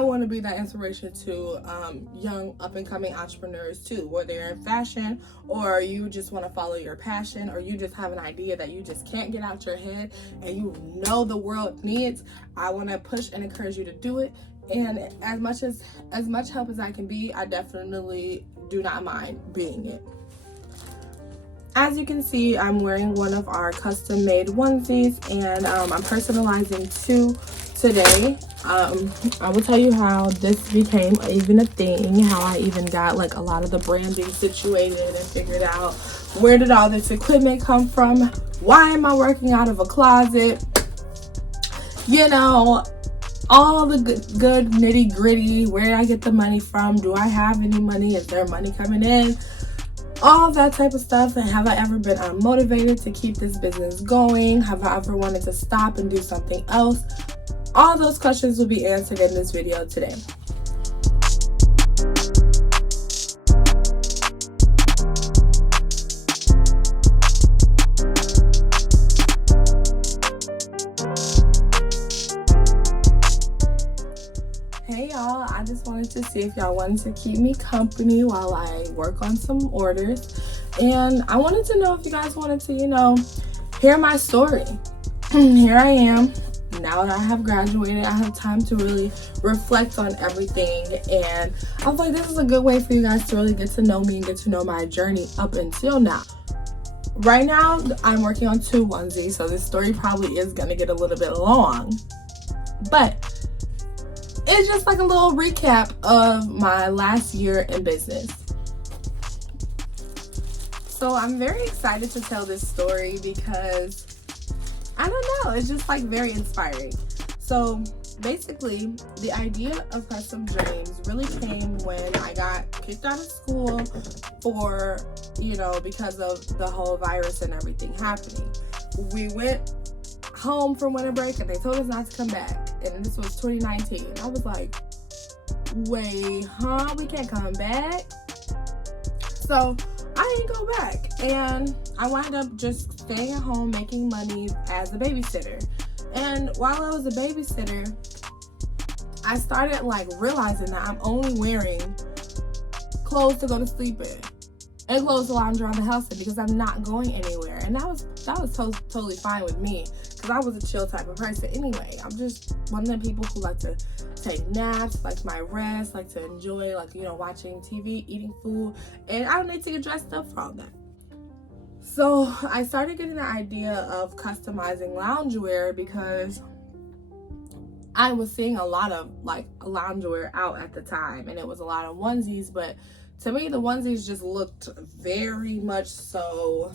I want to be that inspiration to young up-and-coming entrepreneurs too, whether you're in fashion or you just want to follow your passion, or you just have an idea that you just can't get out your head and you know the world needs. I want to push and encourage you to do it. And as much help as I can be, I definitely do not mind being it. As you can see, I'm wearing one of our custom-made onesies, and I'm personalizing 2 today. I will tell you how this became even a thing, how I even got like a lot of the branding situated and figured out where did all this equipment come from, why am I working out of a closet, you know, all the good nitty gritty, where did I get the money from, do I have any money, is there money coming in, all that type of stuff. And have I ever been unmotivated to keep this business going? Have I ever wanted to stop and do something else? All those questions will be answered in this video today. Hey y'all, I just wanted to see if y'all wanted to keep me company while I work on some orders. And I wanted to know if you guys wanted to, you know, hear my story. Here I am. Now that I have graduated, I have time to really reflect on everything, and I was like, this is a good way for you guys to really get to know me and get to know my journey up until now. Right now, I'm working on 2 onesies, so this story probably is gonna get a little bit long, but it's just like a little recap of my last year in business. So I'm very excited to tell this story because I don't know, it's just like very inspiring. So basically, the idea of Custom Dreams really came when I got kicked out of school for, you know, because of the whole virus and everything happening. We went home from winter break and they told us not to come back. And this was 2019. I was like, wait, huh? We can't come back? So I didn't go back, and I wound up just staying at home making money as a babysitter. And while I was a babysitter, I started like realizing that I'm only wearing clothes to go to sleep in and clothes to lounge around the house in because I'm not going anywhere. And that was totally fine with me because I was a chill type of person anyway. I'm just one of the people who like to take naps, like my rest, like to enjoy, like, you know, watching TV, eating food, and I don't need to get dressed up for all that. So I started getting the idea of customizing loungewear because I was seeing a lot of like loungewear out at the time, and it was a lot of onesies, but to me the onesies just looked very much so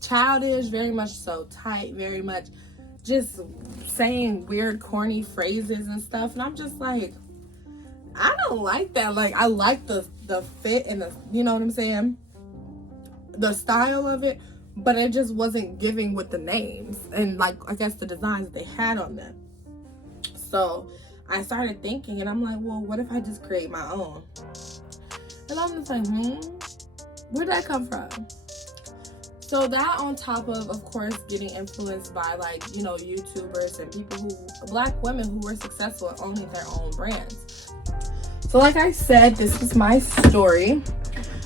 childish, very much so tight, very much just saying weird corny phrases and stuff, and I'm just like, I don't like that. Like, I like the fit and the, you know what I'm saying, the style of it, but it just wasn't giving with the names and like I guess the designs that they had on them. So I started thinking, and I'm like, well, what if I just create my own? And I'm just like, where'd that come from? So that, on top of course, getting influenced by like, you know, YouTubers and people black women who were successful at owning their own brands. So like I said, this is my story.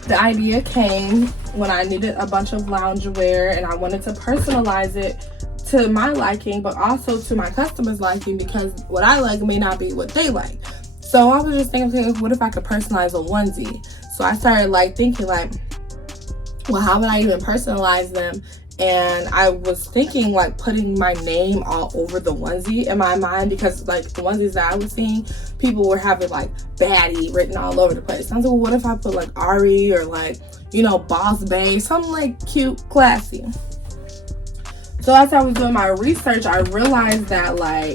The idea came when I needed a bunch of loungewear and I wanted to personalize it to my liking, but also to my customers' liking, because what I like may not be what they like. So I was just thinking, what if I could personalize a onesie? So I started like thinking like, well, how would I even personalize them? And I was thinking like putting my name all over the onesie in my mind, because like the onesies that I was seeing, people were having like baddie written all over the place. And I was like, well, what if I put like Ari or like, you know, Boss Bae, something like cute, classy. So as I was doing my research, I realized that like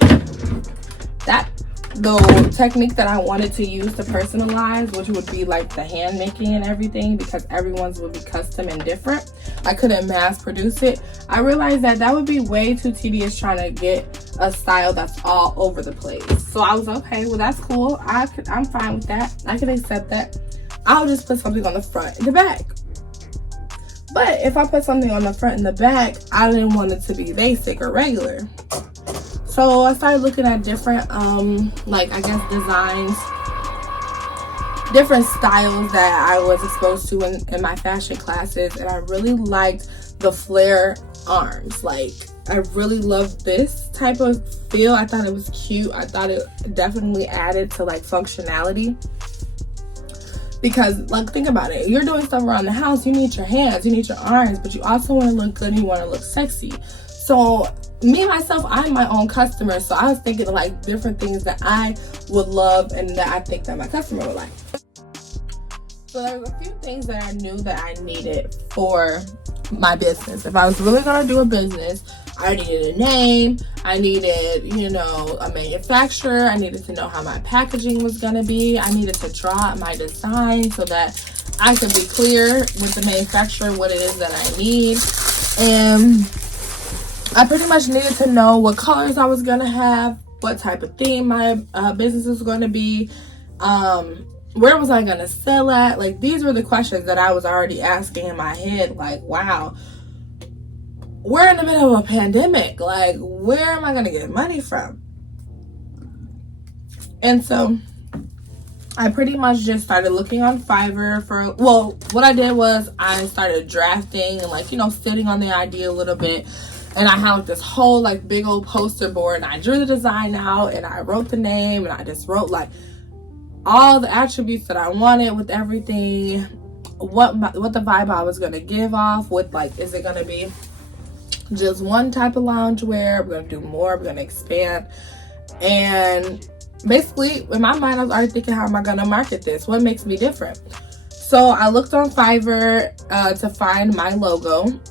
the technique that I wanted to use to personalize, which would be like the hand making and everything, because everyone's would be custom and different, I couldn't mass produce it. I realized that would be way too tedious trying to get a style that's all over the place. So I was okay, well, that's cool. I'm fine with that. I can accept that. I'll just put something on the front and the back. But if I put something on the front and the back, I didn't want it to be basic or regular. So I started looking at different like, I guess, designs, different styles that I was exposed to in my fashion classes, and I really liked the flare arms. Like, I really loved this type of feel. I thought it was cute. I thought it definitely added to like functionality, because like, think about it, you're doing stuff around the house, you need your hands, you need your arms, but you also want to look good and you want to look sexy. So me myself, I'm my own customer, so I was thinking of like different things that I would love and that I think that my customer would like. So there was a few things that I knew that I needed for my business. If I was really gonna do a business, I needed a name, I needed, you know, a manufacturer, I needed to know how my packaging was gonna be, I needed to draw out my design so that I could be clear with the manufacturer what it is that I need. And I pretty much needed to know what colors I was gonna have, what type of theme my business was gonna be, where was I gonna sell at. Like, these were the questions that I was already asking in my head. Like, wow, we're in the middle of a pandemic. Like, where am I gonna get money from? And so I pretty much just started looking on Fiverr for, well, what I did was I started drafting and, like, you know, sitting on the idea a little bit. And I had like this whole like big old poster board, and I drew the design out, and I wrote the name, and I just wrote like all the attributes that I wanted with everything, what the vibe I was gonna give off with, like, is it gonna be just one type of loungewear, we're gonna do more, we're gonna expand. And basically in my mind I was already thinking, how am I gonna market this, what makes me different? So I looked on Fiverr to find my logo.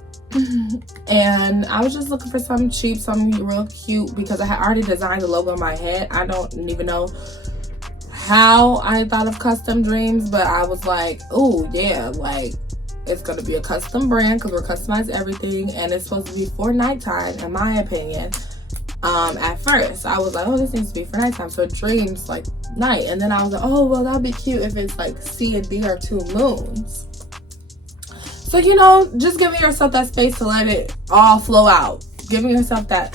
And I was just looking for something cheap, something real cute, because I had already designed the logo in my head. I don't even know how I thought of Custom Dreams, but I was like, oh yeah, like, it's gonna be a custom brand because we're customizing everything, and it's supposed to be for nighttime, in my opinion. At first I was like, oh, this needs to be for nighttime, so dreams like night. And then I was like, oh well, that'd be cute if it's like C and D are two moons. So, you know, just giving yourself that space to let it all flow out. Giving yourself that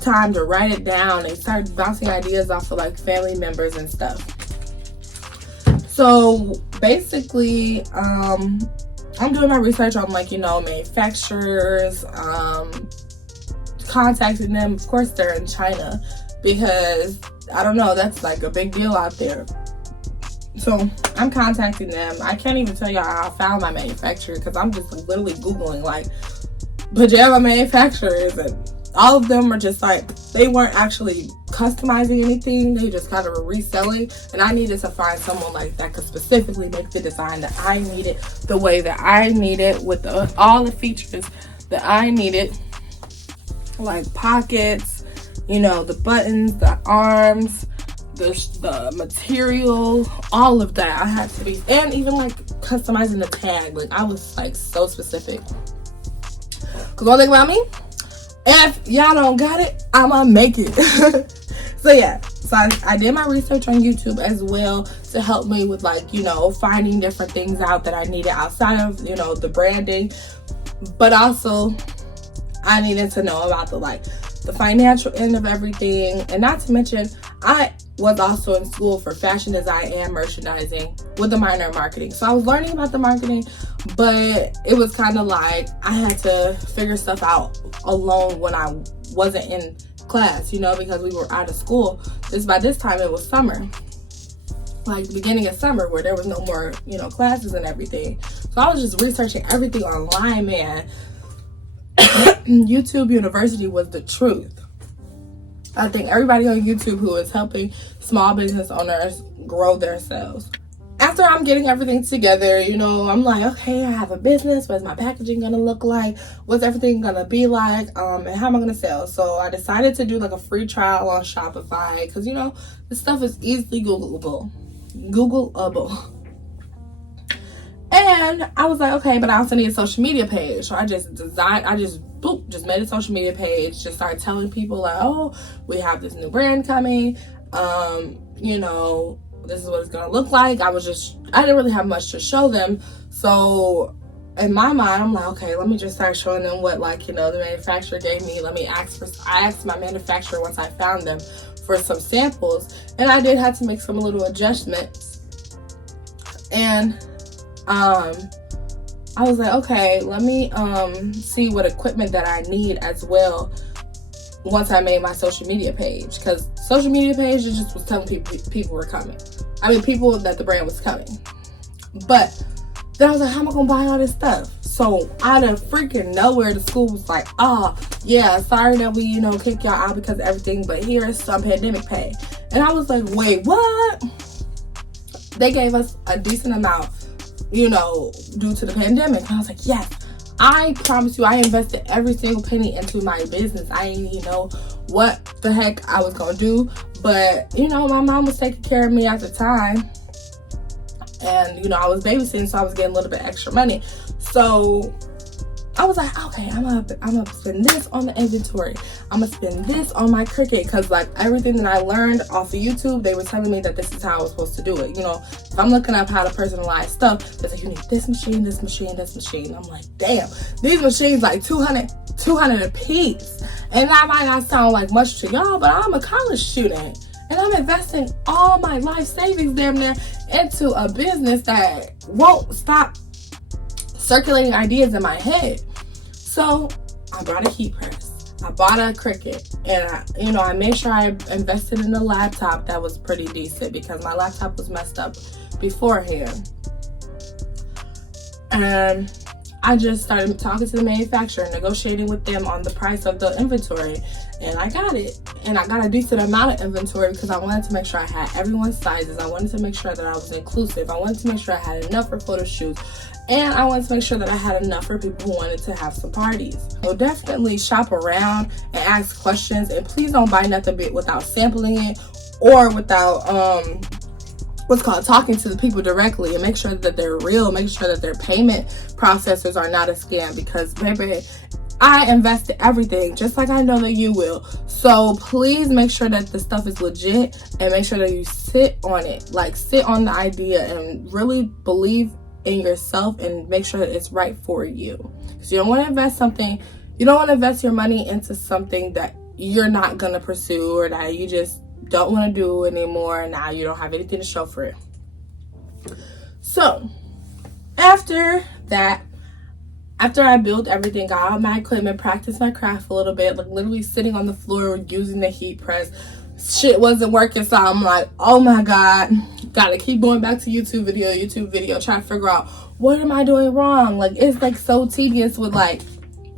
time to write it down and start bouncing ideas off of like family members and stuff. So basically, I'm doing my research on, like, you know, manufacturers, contacting them. Of course, they're in China because, I don't know, that's like a big deal out there. So I'm contacting them. I can't even tell y'all how I found my manufacturer, because I'm just literally Googling like pajama manufacturers, and all of them are just like, they weren't actually customizing anything, they just kind of were reselling. And I needed to find someone like that could specifically make the design that I needed, the way that I needed, with all the features that I needed, like pockets, you know, the buttons, the arms, the material, all of that. I had to be, and even like customizing the tag. Like, I was like so specific, because one thing about me, if y'all don't got it, I'ma make it. So yeah, so I did my research on YouTube as well to help me with, like, you know, finding different things out that I needed outside of, you know, the branding, but also I needed to know about the financial end of everything. And not to mention, I was also in school for fashion design and merchandising with a minor in marketing. So I was learning about the marketing, but it was kind of like I had to figure stuff out alone when I wasn't in class, you know, because we were out of school. By this time it was summer, like the beginning of summer, where there was no more, you know, classes and everything. So I was just researching everything online, man. YouTube University was the truth. I think everybody on YouTube who is helping small business owners grow their sales. After I'm getting everything together, you know, I'm like, okay, I have a business. What's my packaging gonna look like? What's everything gonna be like? And how am I gonna sell? So I decided to do like a free trial on Shopify, because, you know, this stuff is easily Googleable. And I was like, okay, but I also need a social media page. So I just made a social media page, just started telling people like, oh, we have this new brand coming. You know, this is what it's gonna look like. I didn't really have much to show them. So in my mind, I'm like, okay, let me just start showing them what, like, you know, the manufacturer gave me. I asked my manufacturer once I found them for some samples, and I did have to make some little adjustments. And I was like, okay, let me see what equipment that I need as well once I made my social media page, because social media page just was telling people were coming. I mean, people that the brand was coming. But then I was like, how am I gonna buy all this stuff? So out of freaking nowhere, the school was like, oh yeah, sorry that we, you know, kick y'all out because of everything, but here's some pandemic pay. And I was like, wait, what? They gave us a decent amount, you know, due to the pandemic. And I was like, yes, I promise you, I invested every single penny into my business. I didn't even know what the heck I was gonna do, but you know, my mom was taking care of me at the time, and you know, I was babysitting, so I was getting a little bit extra money. So I was like, okay, I'm gonna spend this on the inventory. I'm gonna spend this on my Cricut, because like everything that I learned off of YouTube, they were telling me that this is how I was supposed to do it. You know, if I'm looking up how to personalize stuff, they're like, you need this machine, this machine, this machine. I'm like, damn, these machines like 200 a piece. And that might not sound like much to y'all, but I'm a college student. And I'm investing all my life savings damn near into a business that won't stop circulating ideas in my head. So I brought a heat press. I bought a Cricut, and I made sure I invested in a laptop that was pretty decent, because my laptop was messed up beforehand. And I just started talking to the manufacturer, negotiating with them on the price of the inventory, and I got it. And I got a decent amount of inventory because I wanted to make sure I had everyone's sizes. I wanted to make sure that I was inclusive. I wanted to make sure I had enough for photo shoots, and I wanted to make sure that I had enough for people who wanted to have some parties. So definitely shop around and ask questions, and please don't buy nothing without sampling it, or without talking to the people directly, and make sure that they're real, make sure that their payment processors are not a scam, because baby, I invested everything, just like I know that you will. So please make sure that the stuff is legit, and make sure that you sit on it, like sit on the idea and really believe in yourself, and make sure that it's right for you. Because you don't want to invest your money into something that you're not going to pursue, or that you just don't want to do anymore, and now you don't have anything to show for it. So after I built everything, got all my equipment, practiced my craft a little bit, like literally sitting on the floor using the heat press, shit wasn't working. So I'm like, oh my god, gotta keep going back to YouTube video, trying to figure out what am I doing wrong. Like, it's like so tedious with like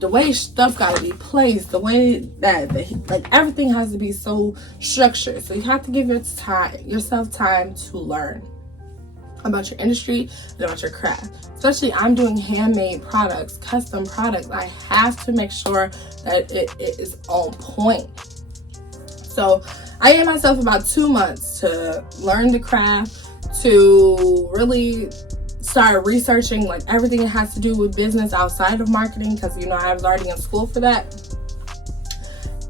the way stuff gotta be placed, the way that like everything has to be so structured. So you have to give yourself time to learn about your industry and about your craft. Especially, I'm doing handmade products, custom products. I have to make sure that it is on point. So I gave myself about 2 months to learn the craft, to really start researching like everything it has to do with business outside of marketing, because you know I was already in school for that.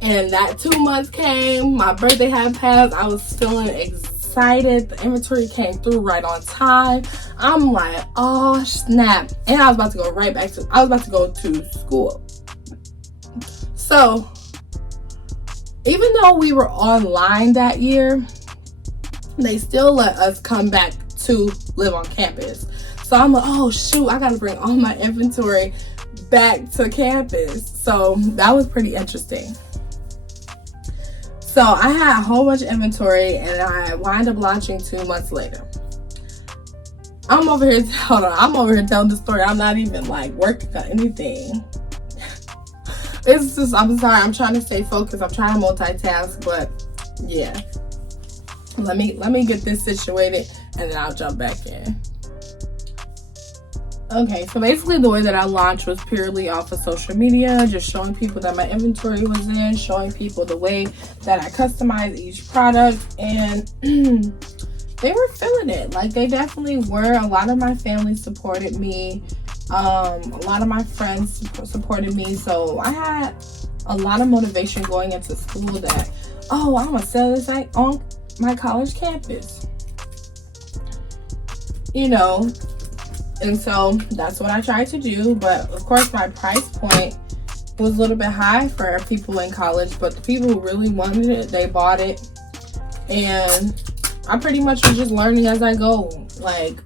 And that 2 months came, my birthday had passed, I was feeling excited, the inventory came through right on time. I'm like, oh snap. And I was about to go to school. So even though we were online that year, they still let us come back to live on campus. So I'm like, oh shoot, I gotta bring all my inventory back to campus. So that was pretty interesting. So I had a whole bunch of inventory, and I wind up launching 2 months later. I'm over here telling the story. I'm not even like working on anything. It's just, I'm sorry, I'm trying to stay focused. I'm trying to multitask, but yeah. Let me get this situated, and then I'll jump back in. Okay, so basically the way that I launched was purely off of social media, just showing people that my inventory was in, showing people the way that I customize each product, and they were feeling it. Like, they definitely were. A lot of my family supported me. A lot of my friends supported me. So I had a lot of motivation going into school that, oh, I'm gonna sell this like on my college campus. You know, And so that's what I tried to do. But of course, my price point was a little bit high for people in college, but the people who really wanted it, they bought it. And I pretty much was just learning as I go, like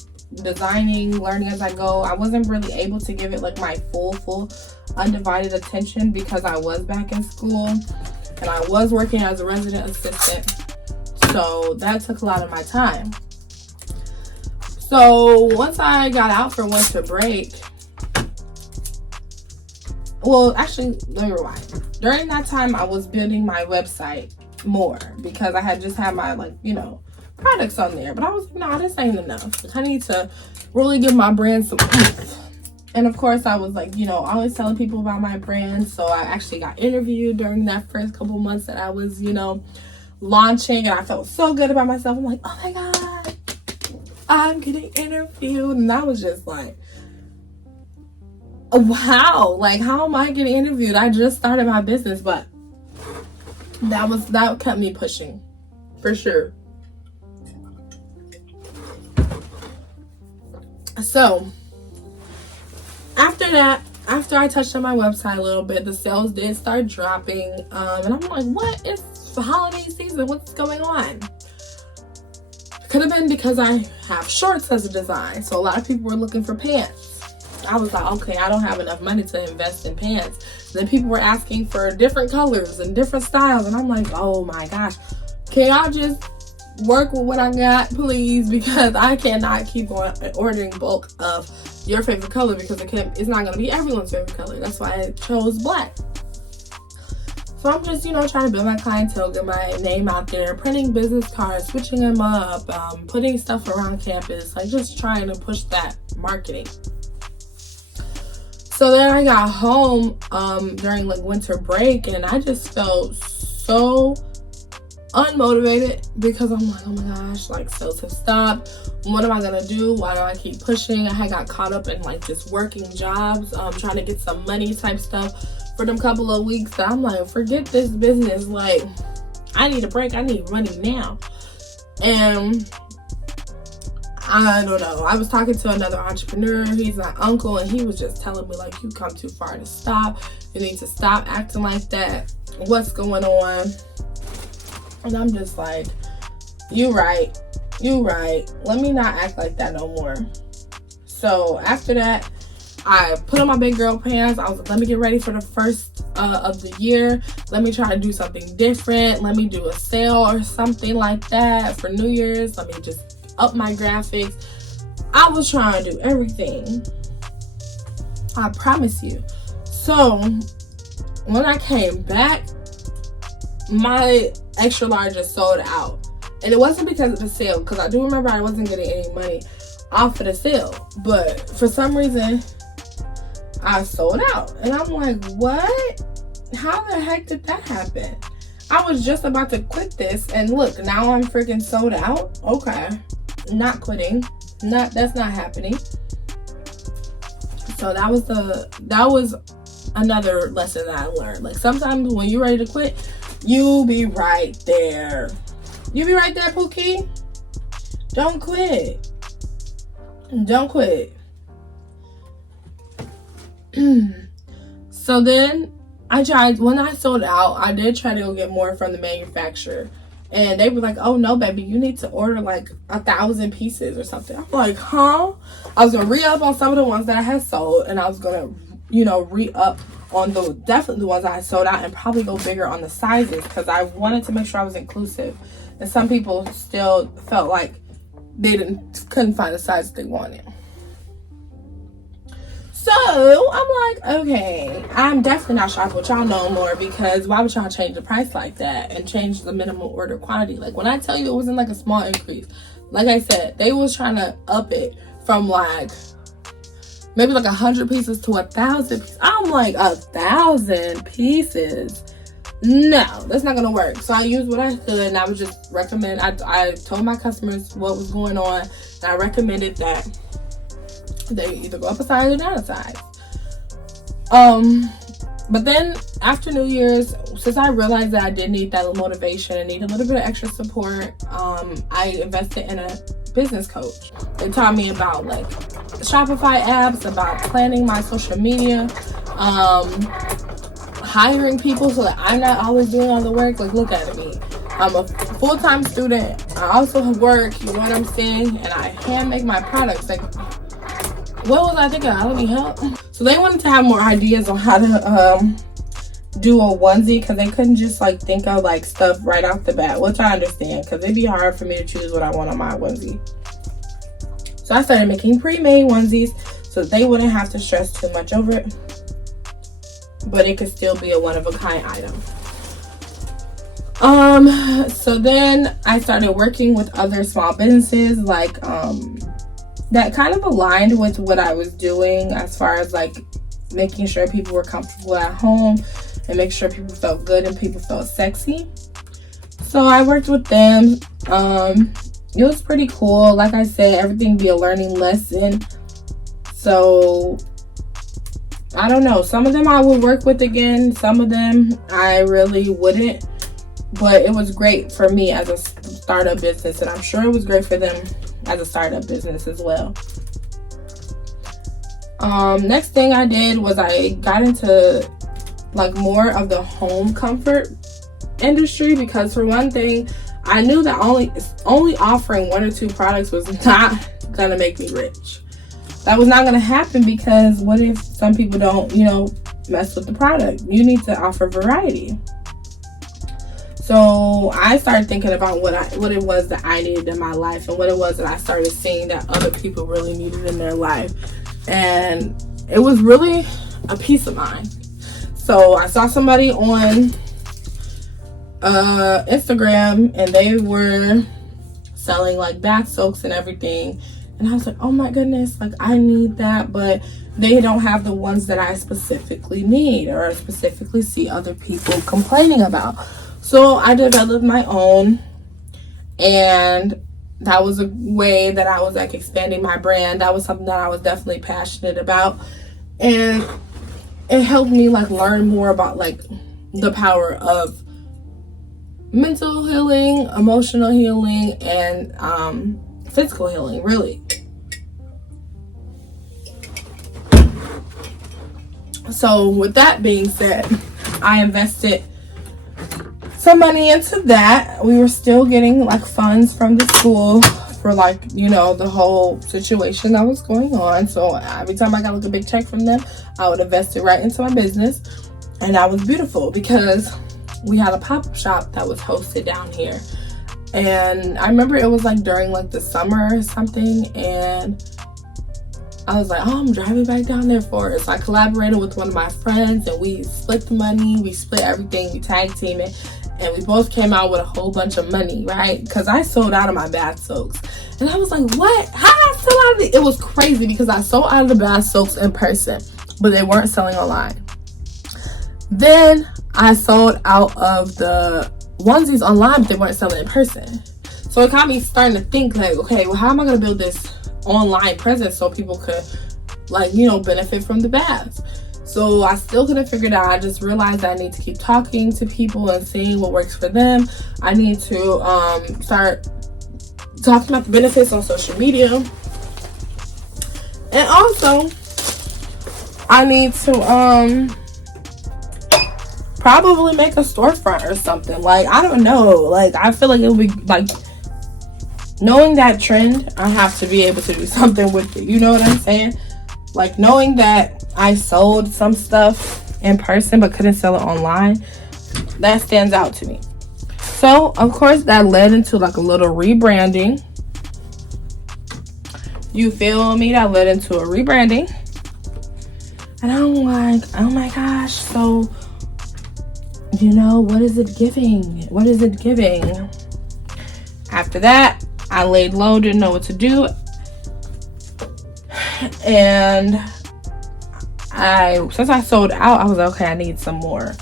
designing, learning as I go. I wasn't really able to give it like my full undivided attention because I was back in school and I was working as a resident assistant. So that took a lot of my time. So once I got out for winter break, well, actually, let me rewind. During that time, I was building my website more because I had just had my, like, you know, products on there. But I was like, nah, this ain't enough. I need to really give my brand some oomph. And of course, I was like, you know, always telling people about my brand. So I actually got interviewed during that first couple months that I was, you know, launching. And I felt so good about myself. I'm like, oh my God, I'm getting interviewed. And I was just like, wow, like, how am I getting interviewed? I just started my business. But that kept me pushing, for sure. So after that, after I touched on my website a little bit, the sales did start dropping. And I'm like, what? It's the holiday season. What's going on? Could have been because I have shorts as a design. So a lot of people were looking for pants. I was like, okay, I don't have enough money to invest in pants. Then people were asking for different colors and different styles. And I'm like, oh my gosh, can y'all just work with what I got, please? Because I cannot keep on ordering bulk of your favorite color because it's not going to be everyone's favorite color. That's why I chose black. So I'm just, you know, trying to build my clientele, get my name out there, printing business cards, switching them up, putting stuff around campus, like just trying to push that marketing. So then I got home during like winter break, and I just felt so unmotivated because I'm like, oh my gosh, like sales have stopped. What am I gonna do? Why do I keep pushing? I had got caught up in like just working jobs, trying to get some money type stuff for them couple of weeks. That I'm like, forget this business. Like, I need a break. I need money now. And I don't know. I was talking to another entrepreneur. He's my uncle, and he was just telling me, like, you come too far to stop. You need to stop acting like that. What's going on? And I'm just like, you right. Let me not act like that no more. So after that, I put on my big girl pants. I was like, let me get ready for the first of the year. Let me try to do something different. Let me do a sale or something like that for New Year's. Let me just up my graphics. I was trying to do everything, I promise you. So when I came back, my extra large just sold out. And it wasn't because of the sale, because I do remember I wasn't getting any money off of the sale, but for some reason I sold out. And I'm like, what? How the heck did that happen? I was just about to quit this, and look, now I'm freaking sold out. Okay, not quitting. That's not happening. So that was another lesson that I learned. Like, sometimes when you're ready to quit, you be right there. You be right there, Pookie. Don't quit. Don't quit. So then I tried, when I sold out, I did try to go get more from the manufacturer. And they were like, oh no, baby, you need to order like 1,000 pieces or something. I'm like, huh? I was gonna re-up on some of the ones that I had sold, and I was gonna, you know, re-up on definitely the ones that I sold out, and probably go bigger on the sizes, because I wanted to make sure I was inclusive. And some people still felt like they couldn't find the size they wanted. So I'm like, okay, I'm definitely not shopping with y'all no more, because why would y'all change the price like that and change the minimum order quantity? Like, when I tell you it wasn't like a small increase, like I said, they was trying to up it from like maybe like 100 pieces to 1,000 pieces. I'm like, 1,000 pieces? No, that's not gonna work. So I used what I could, and I would just recommend, I told my customers what was going on, and I recommended that they either go up a size or down a size. But then after New Year's, since I realized that I did need that little motivation and need a little bit of extra support, I invested in a business coach. They taught me about like Shopify apps, about planning my social media, hiring people so that I'm not always doing all the work. Like, look at me. I'm a full-time student. I also work, you know what I'm saying? And I hand make my products. Like, what was I thinking? I don't need help. So they wanted to have more ideas on how to do a onesie, because they couldn't just like think of like stuff right off the bat, which I understand, because it'd be hard for me to choose what I want on my onesie. So I started making pre-made onesies so they wouldn't have to stress too much over it, but it could still be a one-of-a-kind item. So then I started working with other small businesses, like that kind of aligned with what I was doing, as far as like making sure people were comfortable at home and make sure people felt good and people felt sexy. So I worked with them. It was pretty cool. Like I said, everything be a learning lesson. So I don't know, some of them I would work with again, some of them I really wouldn't, but it was great for me as a startup business, and I'm sure it was great for them as a startup business as well. Next thing I did was I got into like more of the home comfort industry, because for one thing, I knew that only offering 1 or 2 products was not gonna make me rich. That was not gonna happen, because what if some people don't, mess with the product? You need to offer variety. So I started thinking about what it was that I needed in my life, and what it was that I started seeing that other people really needed in their life. And it was really a peace of mind. So I saw somebody on Instagram, and they were selling like bath soaks and everything, and I was like, oh my goodness, like I need that, but they don't have the ones that I specifically need or specifically see other people complaining about. So I developed my own, and that was a way that I was like expanding my brand. That was something that I was definitely passionate about, and it helped me like learn more about like the power of mental healing, emotional healing, and physical healing, really. So with that being said, I invested some money into that. We were still getting like funds from the school for like, the whole situation that was going on. So every time I got like a big check from them, I would invest it right into my business. And that was beautiful, because we had a pop-up shop that was hosted down here. And I remember it was like during like the summer or something, and I was like, oh, I'm driving back down there for it. So I collaborated with one of my friends, and we split the money, we split everything, we tag team it, and we both came out with a whole bunch of money, right? Because I sold out of my bath soaks. And I was like, what? How did I sell out of it? It was crazy, because I sold out of the bath soaks in person, but they weren't selling online. Then I sold out of the onesies online, but they weren't selling in person. So it got me starting to think like, okay, well, how am I going to build this online presence so people could like, benefit from the baths? So I still couldn't figure it out. I just realized that I need to keep talking to people and seeing what works for them. I need to start talking about the benefits on social media. And also, I need to probably make a storefront or something. Like, I don't know. Like, I feel like it would be like, knowing that trend, I have to be able to do something with it. You know what I'm saying? Like, knowing that I sold some stuff in person but couldn't sell it online, that stands out to me. So, of course, that led into like a little rebranding. You feel me? That led into a rebranding. And I'm like, oh my gosh. So, what is it giving? What is it giving? After that, I laid low, didn't know what to do. And since I sold out, I was like, okay, I need some more.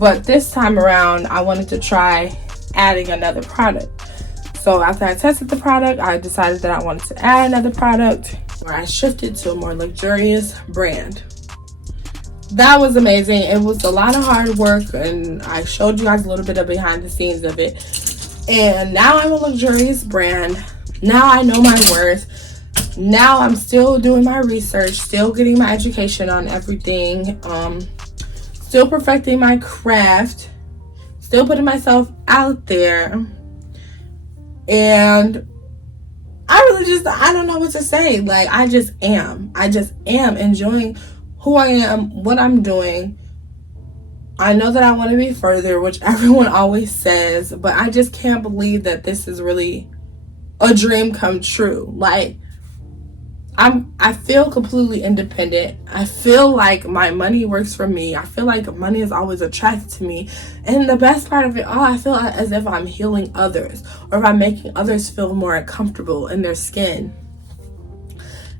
But this time around, I wanted to try adding another product. So after I tested the product, I decided that I wanted to add another product, where I shifted to a more luxurious brand. That was amazing. It was a lot of hard work, and I showed you guys a little bit of behind the scenes of it. And now I'm a luxurious brand. Now I know my worth. now I'm still doing my research, still getting my education on everything, still perfecting my craft, still putting myself out there. And I don't know what to say. Like, I just am enjoying who I am, what I'm doing. I know that I want to be further, which everyone always says, but I just can't believe that this is really a dream come true. Like, I feel completely independent. I feel like my money works for me. I feel like money is always attracted to me. And the best part of it all, I feel as if I'm healing others, or if I'm making others feel more comfortable in their skin.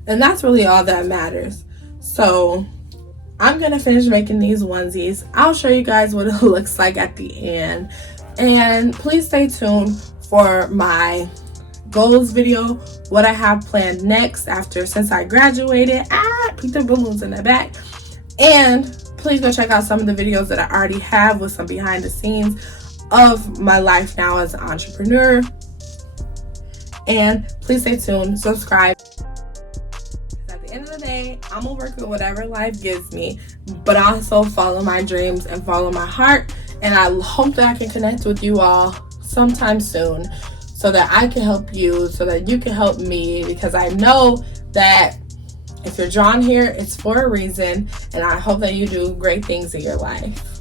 And that's really all that matters. So I'm going to finish making these onesies. I'll show you guys what it looks like at the end. And please stay tuned for my goals video, what I have planned next since I graduated. Put the balloons in the back. And please go check out some of the videos that I already have with some behind the scenes of my life now as an entrepreneur. And please stay tuned, subscribe. At the end of the day, I'm gonna work with whatever life gives me, but also follow my dreams and follow my heart. And I hope that I can connect with you all sometime soon, so that I can help you, so that you can help me, because I know that if you're drawn here, it's for a reason, and I hope that you do great things in your life.